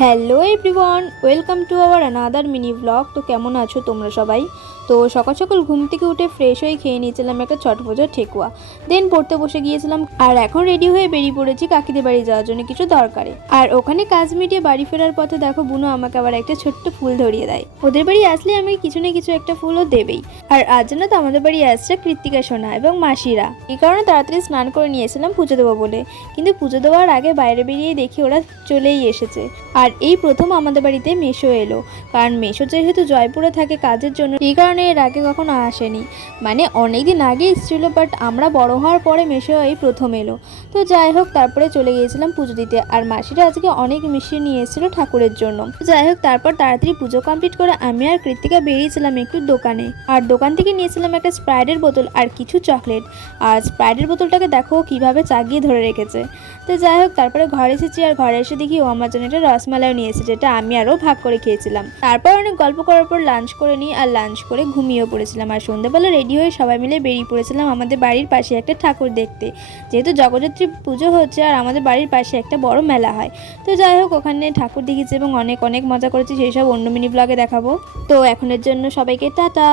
Hello everyone, welcome to our another mini blog. তো কেমন আছো তোমরা সবাই? তো সকাল সকাল ঘুম থেকে উঠে ফ্রেশ হয়ে খেয়ে নিয়েছিলাম একটা চটপটা ঠেকুয়া, দেন পড়তে বসে গিয়েছিলাম। আর এখন রেডি হয়ে বেরিয়ে পড়েছি কাকিদের বাড়ি যাওয়ার জন্য কিছু দরকারে। আর ওখানে কাজ মিটিয়ে বাড়ি ফেরার পথে দেখো বুনু আমাকে আবার একটা ছোট্ট ফুল ধরিয়ে দেয়। ওদের বাড়ি আসলে আমি কিছু না কিছু একটা ফুলও দেবেই। আর আজ জন্য তো আমাদের বাড়ি আসছে কৃত্তিকা সোনা এবং মাসিরা, এই কারণে তাড়াতাড়ি স্নান করে নিয়েছিলাম পুজো দেবো বলে। কিন্তু পুজো দেওয়ার আগে বাইরে বেরিয়ে দেখি ওরা চলেই এসেছে। আর এই প্রথম আমাদের বাড়িতে মেশো এলো, কারণ মেশো যেহেতু জয়পুরে থাকে কাজের জন্য, এই কারণে এর আগে কখনো আসেনি। মানে অনেকদিন আগে এসেছিলো, বাট আমরা বড় হওয়ার পরে মেশো এই প্রথম এলো। তো যাই হোক, তারপরে চলে গিয়েছিলাম পুজো দিতে। আর মাসিরা আজকে অনেক মিষ্টি নিয়ে এসেছিলো ঠাকুরের জন্য। যাই হোক, তারপর তাড়াতাড়ি পুজো কমপ্লিট করে আমি আর কৃত্তিকা বেরিয়েছিলাম একটু দোকানে। আর দোকান থেকে নিয়েছিলাম একটা স্প্রাইটের বোতল আর কিছু চকলেট। আর স্প্রাইটের বোতলটাকে দেখো কিভাবে চাগিয়ে ধরে রেখেছে। তো যাই হোক, তারপরে ঘরে এসেছি। আর ঘরে এসে দেখি ও আমার জন্য একটা রসমালাইও নিয়ে এসেছে, যেটা আমি আরও ভাগ করে খেয়েছিলাম। তারপর অনেক গল্প করার পর লাঞ্চ করে নিই, আর লাঞ্চ করে ঘুমিয়েও পড়েছিলাম। আর সন্ধ্যাবেলা রেডি হয়ে সবাই মিলে বেরিয়ে পড়েছিলাম আমাদের বাড়ির পাশে একটা ঠাকুর দেখতে, যেহেতু জগদ্ধাত্রী পুজো হচ্ছে আর আমাদের বাড়ির পাশে একটা বড় মেলা হয়। তো যাই হোক, ওখানে ঠাকুর দেখেছি এবং অনেক অনেক মজা করেছি, সেই সব অন্য মিনি ব্লগে দেখাবো। তো এখনের জন্য সবাইকে টাটা।